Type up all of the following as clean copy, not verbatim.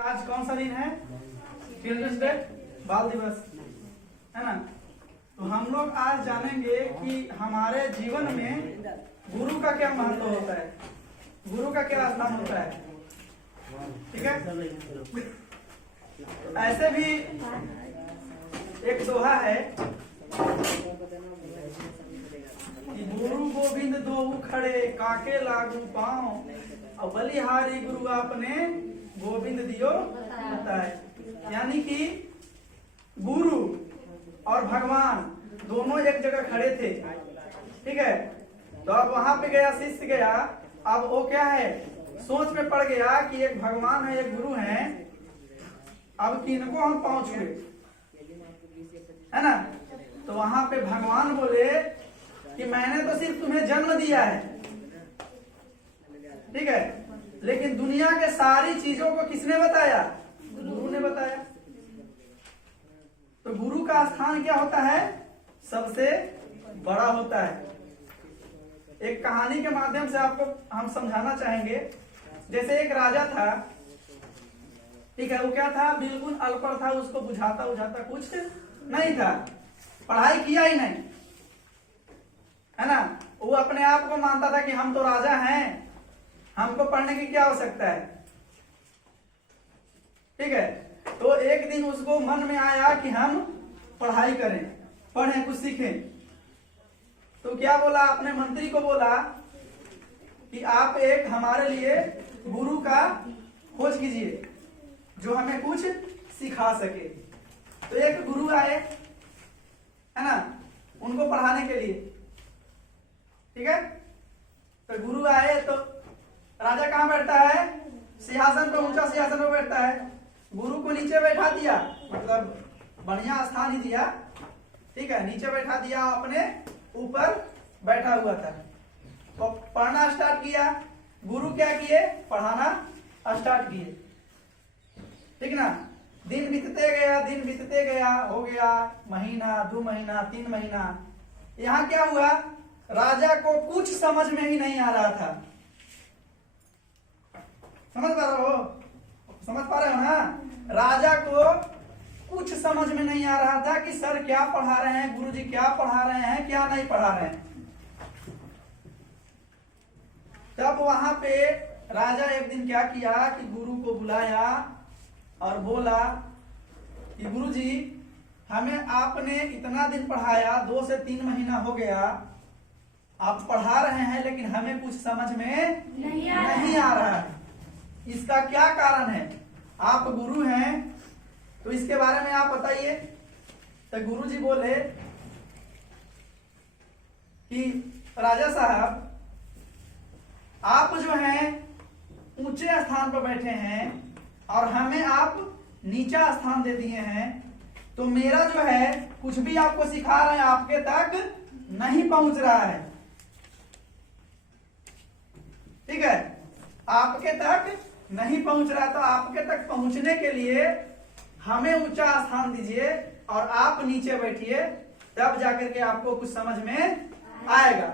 आज कौन सा दिन है? चिल्ड्रंस डे, बाल दिवस, है ना। तो हम लोग आज जानेंगे कि हमारे जीवन में गुरु का क्या महत्व होता है, गुरु का क्या स्थान होता है। ठीक है, ऐसे भी एक दोहा है कि गुरु गोविंद दोहु खड़े काके लागू पाँव और बलिहारी गुरु आपने गोविंद दियो बताए। यानी कि गुरु और भगवान दोनों एक जगह खड़े थे। ठीक है, तो अब वहां पे गया, शिष्य गया, अब वो क्या है, सोच में पड़ गया कि एक भगवान है एक गुरु है, अब किनको हम पाँव छुए, है ना। तो वहां पे भगवान बोले कि मैंने तो सिर्फ तुम्हें जन्म दिया है, ठीक है, लेकिन दुनिया के सारी चीजों को किसने बताया? गुरु ने बताया। तो गुरु का स्थान क्या होता है? सबसे बड़ा होता है। एक कहानी के माध्यम से आपको हम समझाना चाहेंगे। जैसे एक राजा था, ठीक है, वो क्या था, बिल्कुल अल्पढ़ था, उसको बुझाता उझाता कुछ नहीं था, पढ़ाई किया ही नहीं, है ना। वो अपने आप को मानता था कि हम तो राजा हैं, हमको पढ़ने की क्या आवश्यकता है। ठीक है, तो एक दिन उसको मन में आया कि हम पढ़ाई करें, पढ़ें, कुछ सीखें। तो क्या बोला, अपने मंत्री को बोला कि आप एक हमारे लिए गुरु का खोज कीजिए जो हमें कुछ सिखा सके। तो एक गुरु आए, है ना, उनको पढ़ाने के लिए। ठीक है, तो गुरु आए तो राजा कहाँ बैठता है? सिंहासन पर, ऊंचा सिंहासन पर बैठता है। गुरु को नीचे बैठा दिया, मतलब बढ़िया स्थान ही दिया, ठीक है, नीचे बैठा दिया, अपने ऊपर बैठा हुआ था। तो पढ़ना स्टार्ट किया। गुरु क्या किए? पढ़ाना स्टार्ट किए। ठीक ना, दिन बीतते गया, दिन बीतते गया, हो गया महीना, 2 महीना, 3 महीना। यहाँ क्या हुआ, राजा को कुछ समझ में ही नहीं आ रहा था। समझ पा रहे हो? समझ पा रहे हो ना? राजा को कुछ समझ में नहीं आ रहा था कि सर क्या पढ़ा रहे हैं, गुरुजी क्या पढ़ा रहे हैं, क्या नहीं पढ़ा रहे हैं। तब वहां पे राजा एक दिन क्या किया कि गुरु को बुलाया और बोला कि गुरुजी, हमें आपने इतना दिन पढ़ाया, 2 से 3 महीना हो गया, आप पढ़ा रहे हैं लेकिन हमें कुछ समझ में नहीं आ रहा है। इसका क्या कारण है? आप गुरु हैं तो इसके बारे में आप बताइए। तो गुरुजी बोले कि राजा साहब, आप जो हैं ऊंचे स्थान पर बैठे हैं और हमें आप नीचा स्थान दे दिए हैं, तो मेरा जो है कुछ भी आपको सिखा रहे हैं आपके तक नहीं पहुंच रहा है। ठीक है, आपके तक नहीं पहुंच रहा, तो आपके तक पहुंचने के लिए हमें ऊंचा स्थान दीजिए और आप नीचे बैठिए, तब जाकर के आपको कुछ समझ में आएगा।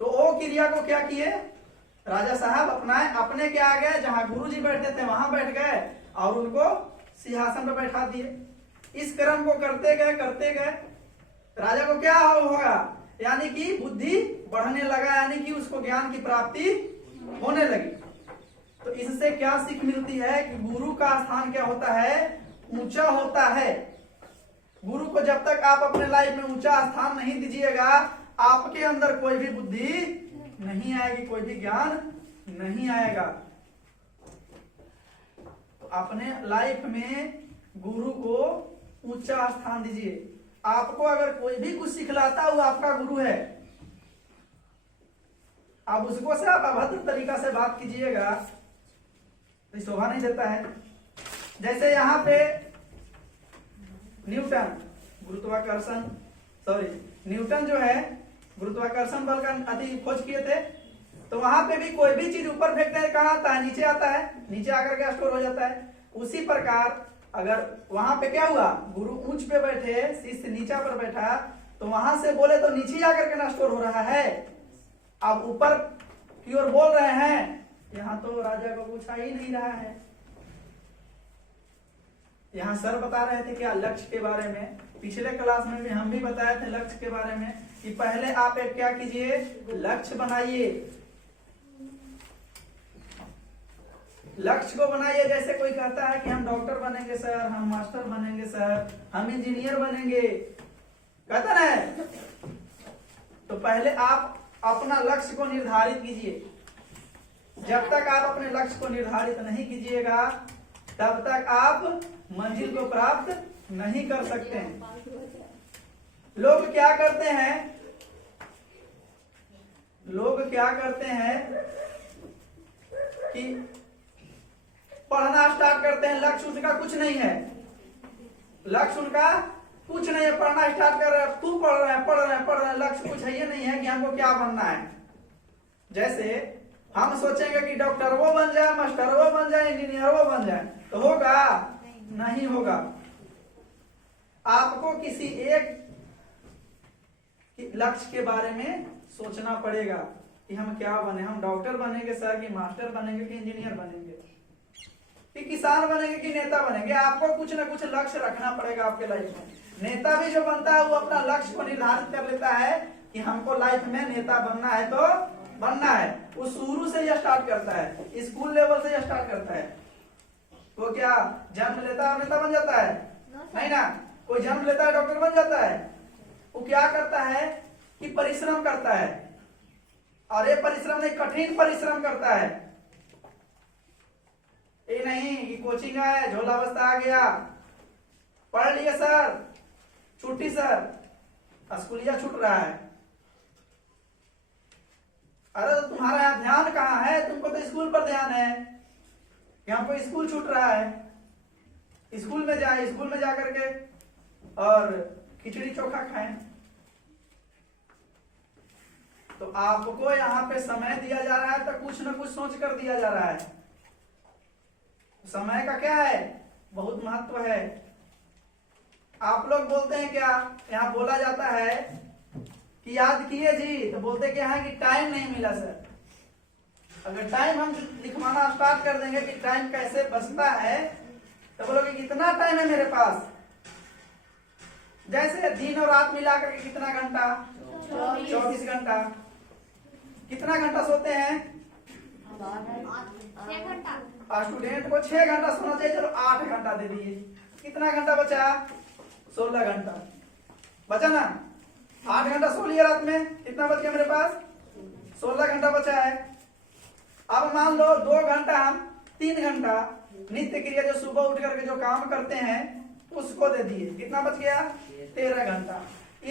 तो वो क्रिया को क्या किए राजा साहब अपनाए, अपने के आ गए, जहां गुरुजी बैठते थे वहां बैठ गए और उनको सिंहासन पर बैठा दिए। इस क्रम को करते गए राजा को क्या होगा, यानी कि बुद्धि बढ़ने लगा, यानी कि उसको ज्ञान की प्राप्ति होने लगी। तो इससे क्या सीख मिलती है कि गुरु का स्थान क्या होता है? ऊंचा होता है। गुरु को जब तक आप अपने लाइफ में ऊंचा स्थान नहीं दीजिएगा, आपके अंदर कोई भी बुद्धि नहीं आएगी, कोई भी ज्ञान नहीं आएगा। तो अपने लाइफ में गुरु को ऊंचा स्थान दीजिए। आपको अगर कोई भी कुछ सिखलाता हुआ आपका गुरु है, आप उसको से आप अभद्र तरीका से बात कीजिएगा तो शोभा नहीं देता है। जैसे यहाँ पे न्यूटन जो है गुरुत्वाकर्षण बल का खोज किए थे, तो वहां पे भी कोई भी चीज ऊपर फेंकते हैं कहाँ आता है? नीचे आता है, नीचे आकर के स्टोर हो जाता है। उसी प्रकार अगर वहां पे क्या हुआ, गुरु ऊंच पे बैठे, शिष्य नीचा पर बैठा, तो वहां से बोले तो नीचे आकर के स्टोर हो रहा है। अब ऊपर की ओर बोल रहे हैं, यहाँ तो राजा को कुछ आ ही नहीं रहा है। यहाँ सर बता रहे थे क्या लक्ष्य के बारे में। पिछले क्लास में भी हम भी बताए थे लक्ष्य के बारे में कि पहले आप एक क्या कीजिए, लक्ष्य बनाइए। लक्ष्य को बनाइए। जैसे कोई कहता है कि हम डॉक्टर बनेंगे सर, हम मास्टर बनेंगे सर, हम इंजीनियर बनेंगे, कहता ना है। तो पहले आप अपना लक्ष्य को निर्धारित कीजिए। जब तक आप अपने लक्ष्य को निर्धारित नहीं कीजिएगा तब तक आप मंजिल को प्राप्त नहीं कर सकते हैं। लोग क्या करते हैं, लोग क्या करते हैं कि पढ़ना स्टार्ट करते हैं, लक्ष्य उनका कुछ नहीं है, लक्ष्य उनका कुछ नहीं है, पढ़ना स्टार्ट कर रहे हैं, खूब पढ़ रहे हैं, पढ़ रहे हैं, पढ़ रहे हैं, लक्ष्य कुछ है ये नहीं है कि हमको क्या बनना है। जैसे हम सोचेंगे कि डॉक्टर वो बन जाए, मास्टर वो बन जाए, इंजीनियर वो बन जाए, तो होगा? नहीं होगा। आपको किसी एक लक्ष्य के बारे में सोचना पड़ेगा कि हम क्या बने, हम डॉक्टर बनेंगे सर, कि मास्टर बनेंगे, कि इंजीनियर बनेंगे, कि किसान बनेंगे, कि नेता बनेंगे। आपको कुछ ना कुछ लक्ष्य रखना पड़ेगा आपके लाइफ में। नेता भी जो बनता है वो अपना लक्ष्य को निर्धारित कर लेता है कि हमको लाइफ में नेता बनना है तो बनना है। वो शुरू से ही स्टार्ट करता है, स्कूल लेवल से स्टार्ट करता है। वो क्या जन्म लेता है नेता बन जाता है? नहीं ना। कोई जन्म लेता है डॉक्टर बन जाता है? वो क्या करता है कि परिश्रम करता है, और ये परिश्रम नहीं, कठिन परिश्रम करता है। ये नहीं कि कोचिंग है, झोला बस्ता आ गया, पढ़ लिए सर, छुट्टी सर, स्कूलिया छूट रहा है। अरे तो तुम्हारा यहाँ ध्यान कहाँ है? तुमको तो स्कूल पर ध्यान है, यहाँ पर स्कूल छूट रहा है। स्कूल में जाए, स्कूल में जाकर के और खिचड़ी चोखा खाएं। तो आपको यहाँ पे समय दिया जा रहा है तो कुछ ना कुछ सोच कर दिया जा रहा है। समय का क्या है, बहुत महत्व है। आप लोग बोलते हैं क्या, यहाँ बोला जाता है कि याद किए जी, तो बोलते क्या है कि टाइम नहीं मिला सर। अगर टाइम हम लिखवाना स्टार्ट कर देंगे कि टाइम कैसे बचता है, तो बोलोगे कितना टाइम है मेरे पास। जैसे दिन और रात मिला करके कितना घंटा? 24 घंटा। कितना घंटा सोते हैं? 6 घंटा। स्टूडेंट को 6 घंटा सोना चाहिए, चलो 8 घंटा दे दिए। कितना घंटा बचा? 16 घंटा बचा ना। 8 घंटा सो लिया रात में, कितना बच गया मेरे पास? 16 घंटा बचा है। अब मान लो 2 घंटा हम 3 घंटा नित्य क्रिया जो सुबह उठ करके जो काम करते हैं उसको दे दिए। कितना बच गया? 13 घंटा।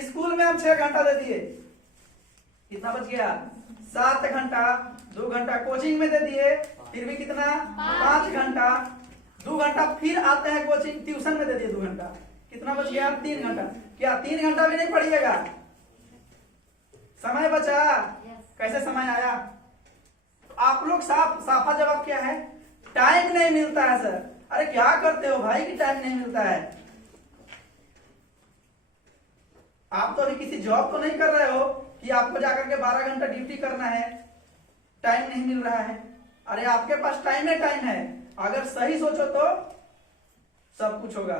स्कूल में हम 6 घंटा दे दिए, कितना बच गया? 7 घंटा। 2 घंटा कोचिंग में दे दिए, फिर भी कितना? 5 घंटा। 2 घंटा फिर आते हैं कोचिंग, ट्यूशन में दे दिए 2 घंटा, कितना बच गया? 3 घंटा। क्या 3 घंटा भी नहीं पढ़िएगा? समय बचा। कैसे समय आया? आप लोग साफा जवाब क्या है? टाइम नहीं मिलता है सर। अरे क्या करते हो भाई कि टाइम नहीं मिलता है? आप तो अभी किसी जॉब तो नहीं कर रहे हो कि आपको जाकर के 12 घंटा ड्यूटी करना है, टाइम नहीं मिल रहा है। अरे आपके पास टाइम है, अगर सही सोचो तो सब कुछ होगा।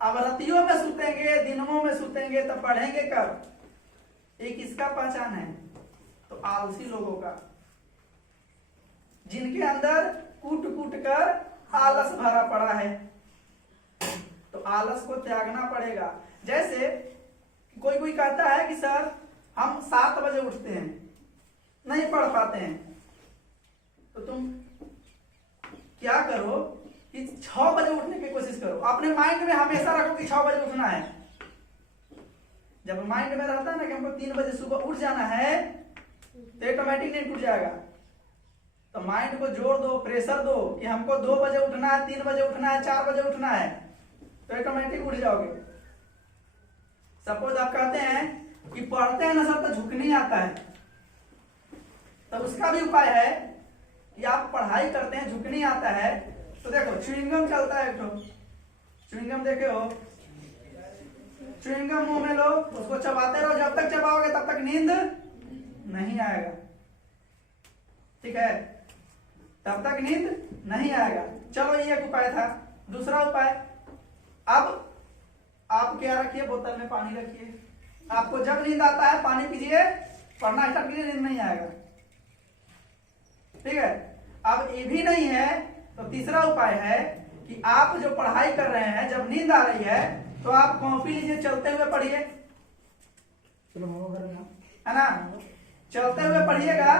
अब रातियों में सुतेंगे, दिनों में सुतेंगे, तो पढ़ेंगे कब? एक इसका पहचान है, तो आलसी लोगों का, जिनके अंदर कूट कूट कर आलस भरा पड़ा है। तो आलस को त्यागना पड़ेगा। जैसे कोई कोई कहता है कि सर हम 7 बजे उठते हैं, नहीं पढ़ पाते हैं, तो तुम क्या करो कि 6 बजे उठने की कोशिश करो। अपने माइंड में हमेशा रखो कि 6 बजे उठना है। जब माइंड में रहता है ना कि हमको 3 बजे सुबह उठ जाना है, तो ऑटोमेटिक नहीं उठ जाएगा। तो माइंड को जोर दो, प्रेशर दो कि हमको 2 बजे उठना है, 3 बजे उठना है, 4 बजे उठना है, तो ऑटोमेटिक उठ जाओगे। सपोज आप कहते हैं कि पढ़ते हैं ना सर तो झुक नहीं आता है, तो उसका भी उपाय है कि आप पढ़ाई करते हैं, झुक नहीं आता है, तो देखो च्युइंगम चलता है, एक तो च्युइंगम देखे हो, च्युइंगम मुंह में लो, उसको चबाते रहो, जब तक चबाओगे तब तक नींद नहीं आएगा। ठीक है? तब तक नींद नहीं आएगा। चलो ये एक उपाय था। दूसरा उपाय, अब आप क्या रखिए, बोतल में पानी रखिए, आपको जब नींद आता है पानी पीजिए, पढ़ना स्टार्ट कीजिए, नींद नहीं आएगा। ठीक है। अब ये भी नहीं है तो तीसरा उपाय है कि आप जो पढ़ाई कर रहे हैं, जब नींद आ रही है तो आप कॉपी लीजिए, चलते हुए पढ़िए, है ना। चलते हुए पढ़िएगा,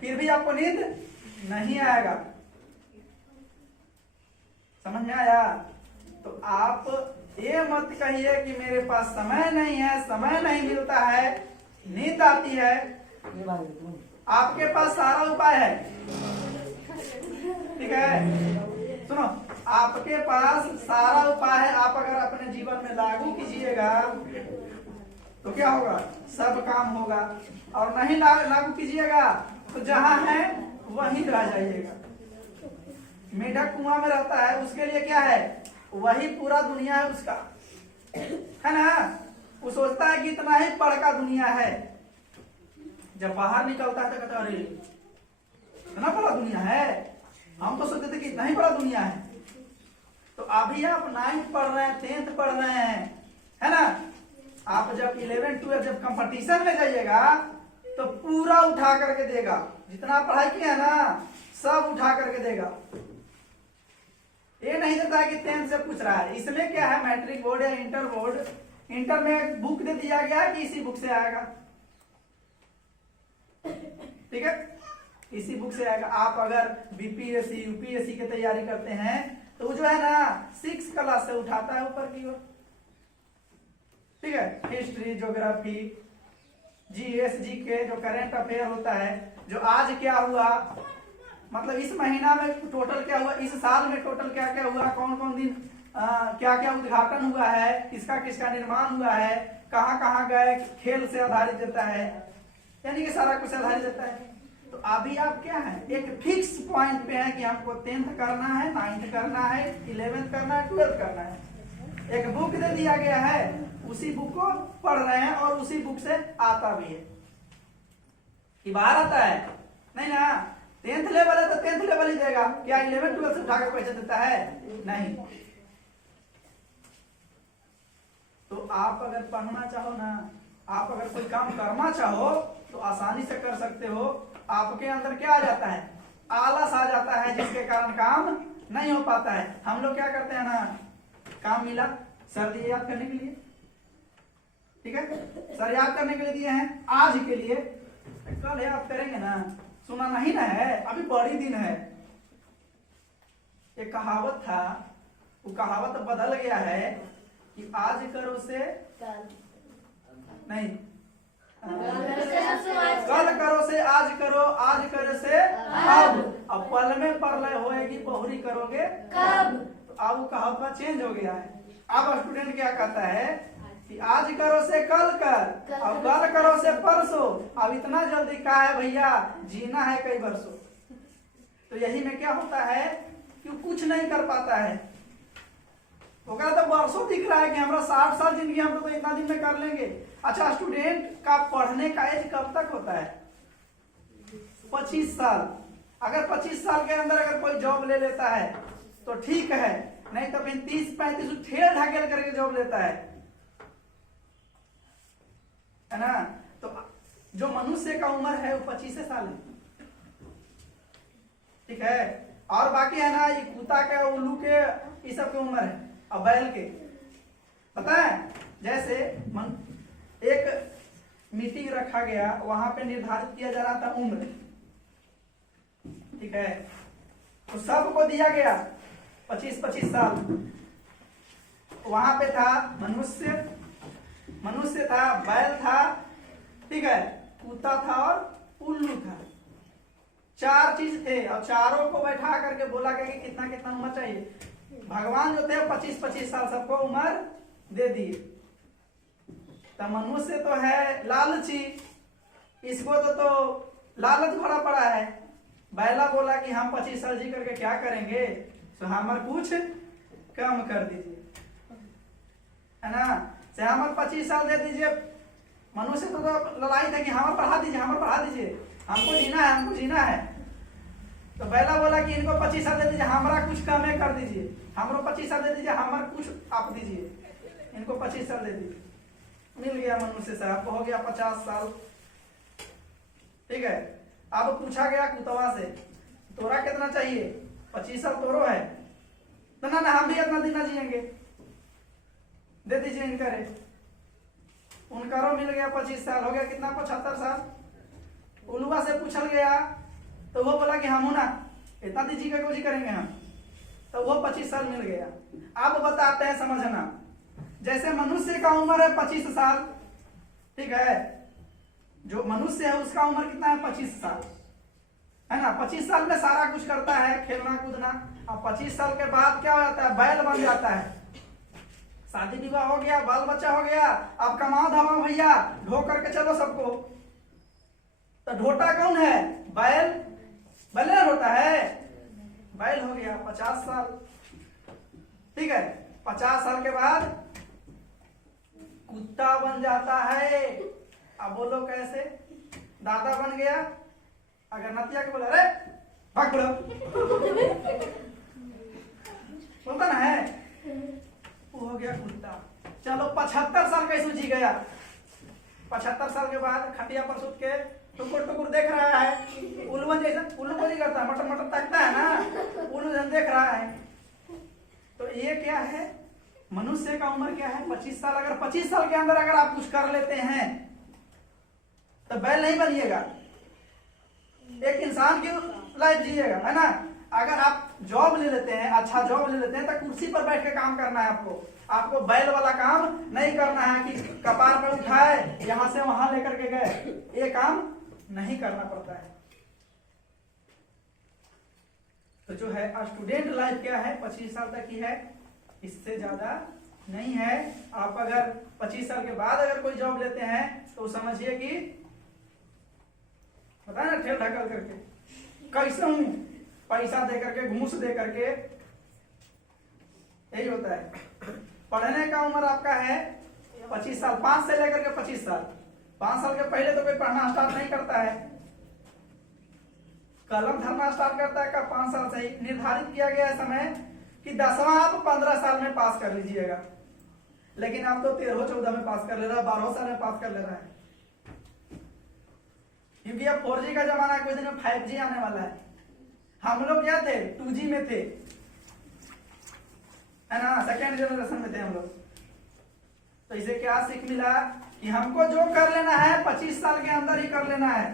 फिर भी आपको नींद नहीं आएगा। समझ में आया? तो आप ये मत कहिए कि मेरे पास समय नहीं है, समय नहीं मिलता है, नींद आती है। आपके पास सारा उपाय है। ठीक है, सुनो, आपके पास सारा उपाय है। आप अगर अपने जीवन में लागू कीजिएगा तो क्या होगा, सब काम होगा। और नहीं लागू कीजिएगा तो जहां है वहीं रह जाइएगा। मेढक कुआं में रहता है, उसके लिए क्या है, वही पूरा दुनिया है उसका, है ना। वो सोचता है कि इतना ही बड़का दुनिया है। जब बाहर निकलता है तो कहता है अरे इतना बड़ा दुनिया है, हम तो सोचते थे कि इतना ही बड़ा दुनिया है। तो अभी आप 9th पढ़ रहे हैं, 10th पढ़ रहे हैं, है ना। आप जब 11, 12 जब कंपटीशन में जाइएगा तो पूरा उठा करके देगा, जितना पढ़ाई किया है ना सब उठा करके देगा। ये नहीं देता है कि 10th से पूछ रहा है। इसमें क्या है, मैट्रिक बोर्ड या इंटर बोर्ड, इंटर में बुक दे दिया गया है कि इसी बुक से आएगा। ठीक है, इसी बुक से आएगा। आप अगर बीपीएससी यूपीएससी की तैयारी करते हैं तो वो जो है ना 6th क्लास से उठाता है ऊपर की ओर। ठीक है, हिस्ट्री, ज्योग्राफी, जीएस, जीके, जो करंट अफेयर होता है, जो आज क्या हुआ, मतलब इस महीना में टोटल क्या हुआ, इस साल में टोटल क्या क्या हुआ, कौन कौन दिन क्या क्या उद्घाटन हुआ है, किसका किसका निर्माण हुआ है, कहाँ कहाँ गए, खेल से आधारित देता है, यानी कि सारा कुछ आधारित देता है। तो अभी आप क्या है, एक फिक्स पॉइंट पे है कि हमको 10th करना है, 9th करना है, 11th करना है, 12th करना है। एक बुक दे दिया गया है, उसी बुक को पढ़ रहे हैं और उसी बुक से आता भी है। कि बाहर आता है नहीं ना। 10th लेवल है तो 10th लेवल ही देगा, क्या 11, 12 से उठाकर पैसे देता है? नहीं। तो आप अगर पढ़ना चाहो ना, आप अगर कोई काम करना चाहो तो आसानी से कर सकते हो। आपके अंदर क्या आ जाता है, आलस आ जाता है, जिसके कारण काम नहीं हो पाता है। हम लोग क्या करते हैं ना, काम मिला सर दिए याद करने के लिए, ठीक है, सर याद करने के लिए दिए हैं आज के लिए, कल याद करेंगे ना, सुना नहीं ना है, अभी बड़ी दिन है। एक कहावत था, वो कहावत बदल गया है कि आज करो से नहीं, कल करो से आज करो, आज करो से अब पल में परलय होएगी, बहुरी करोगे कब। तो अब वो कहावत चेंज हो गया है। अब स्टूडेंट क्या कहता है कि आज करो से कल कर, अब कल करो से परसों, अब इतना जल्दी क्या है भैया, जीना है कई वर्षों। तो यही में क्या होता है कि कुछ नहीं कर पाता है। वो कहता तो वर्षों दिख रहा है कि हमारा 60 साल जिंदगी हम तो इतना दिन में कर लेंगे। अच्छा, स्टूडेंट का पढ़ने का एज कब तक होता है? 25 साल। अगर 25 साल के अंदर अगर कोई जॉब ले लेता है तो ठीक है, नहीं तो फिर 30-35 ठेल ढकेल करके जॉब लेता है ना। तो जो मनुष्य का उम्र है वो 25 साल है, ठीक है। और बाकी है ना, ये कुत्ता के, उल्लू के, ये सब की उम्र है, और बैल के पता है। जैसे एक मीटिंग रखा गया, वहां पे निर्धारित किया जा रहा था उम्र, ठीक है। तो सबको दिया गया 25-25 साल। वहां पे था मनुष्य था, बैल था, ठीक है, कुत्ता था और उल्लू था। 4 चीज थे और चारों को बैठा करके बोला गया कि कितना कितना उम्र चाहिए। भगवान जो थे 25-25 साल सबको उम्र दे दिए। तो मनुष्य तो है लालची, इसको तो लालच भरा पड़ा है। बैला बोला कि हम 25 साल जी करके क्या करेंगे, तो हमार कुछ कम कर दीजिए, है ना। से हमारे 25 साल दे दीजिए। मनुष्य तो लड़ाई था कि हमारे बढ़ा दीजिए, हमारे बढ़ा दीजिए, हमको जीना है, हमको जीना है। तो पहला बोला कि इनको 25 साल दे दीजिए, हमारा कुछ कम है कर दीजिए, हमको 25 साल दे दीजिए, हमारा कुछ आप दीजिए, इनको 25 साल दे दीजिए। मिल गया मनुष्य साहब को, हो गया 50 साल। ठीक है, अब पूछा गया कुतवा से तोरा कितना चाहिए, 25 साल तोरो है, तो ना हम भी इतना दिन ना जिएंगे, दे दीजिए इनका रे। उनका मिल गया 25 साल, हो गया कितना 75 साल। उलुआ से पूछल गया तो वो बोला कि हम ना इतना दीजिएगा कुछ करेंगे हम, तो वो 25 साल मिल गया। अब बताते हैं समझना, जैसे मनुष्य का उम्र है 25 साल, ठीक है, जो मनुष्य है उसका उम्र कितना है 25 साल, है ना। 25 साल में सारा कुछ करता है, खेलना कूदना। अब 25 साल के बाद क्या हो जाता है, बैल बन जाता है, शादी विवाह हो गया, बाल बच्चा हो गया, अब कमाओ धमाओ भैया, ढो करके चलो सबको। तो ढोटा कौन है, बैल, बैल ढोटा है, बैल हो गया 50 साल। ठीक है, 50 साल के बाद कुत्ता बन जाता है। अब बोलो कैसे, दादा बन गया, अगर नतिया के बोला अरे भाग बोलता ना है, वो हो गया कुत्ता। चलो 75 साल कैसे जी गया, 75 साल के बाद खटिया पर सुत के टुकुर टुकुर देख रहा है, उल्लू जैसा, उल्लू को नहीं करता, मटर मटर तकता है ना, उल्लू जैसा देख रहा है। तो ये क्या है, मनुष्य का उम्र क्या है 25 साल। अगर 25 साल के अंदर अगर आप कुछ कर लेते हैं तो बैल नहीं बनिएगा, एक इंसान की लाइफ जिएगा, है ना। अगर आप जॉब ले लेते हैं, अच्छा जॉब ले लेते हैं, तो कुर्सी पर बैठ के काम करना है आपको, आपको बैल वाला काम नहीं करना है कि कपार पर उठाए यहां से वहां लेकर के गए, ये काम नहीं करना पड़ता है। तो जो है स्टूडेंट लाइफ क्या है 25 साल तक ही है, इससे ज्यादा नहीं है। आप अगर 25 साल के बाद अगर कोई जॉब लेते हैं तो समझिए कि पता है ना, ठेल ढकल करके कैसे हूं, पैसा दे करके, घूस दे करके, यही होता है। पढ़ने का उम्र आपका है 25 साल, 5 से लेकर के 25 साल। 5 साल के पहले तो कोई पढ़ना स्टार्ट नहीं करता है, कलम धरना स्टार्ट करता है कब, 5 साल से ही निर्धारित किया गया है समय कि 10वां आप 15 साल में पास कर लीजिएगा, लेकिन आप तो 13-14 में पास कर ले रहा है, 12 साल में पास कर ले रहा है, क्योंकि अब 4G का जमाना है, कुछ दिन में 5G आने वाला है। हम लोग क्या थे, 2G में थे, है ना, सेकेंड जनरेशन में थे हम लोग। तो इसे क्या सीख मिला कि हमको जो कर लेना है 25 साल के अंदर ही कर लेना है।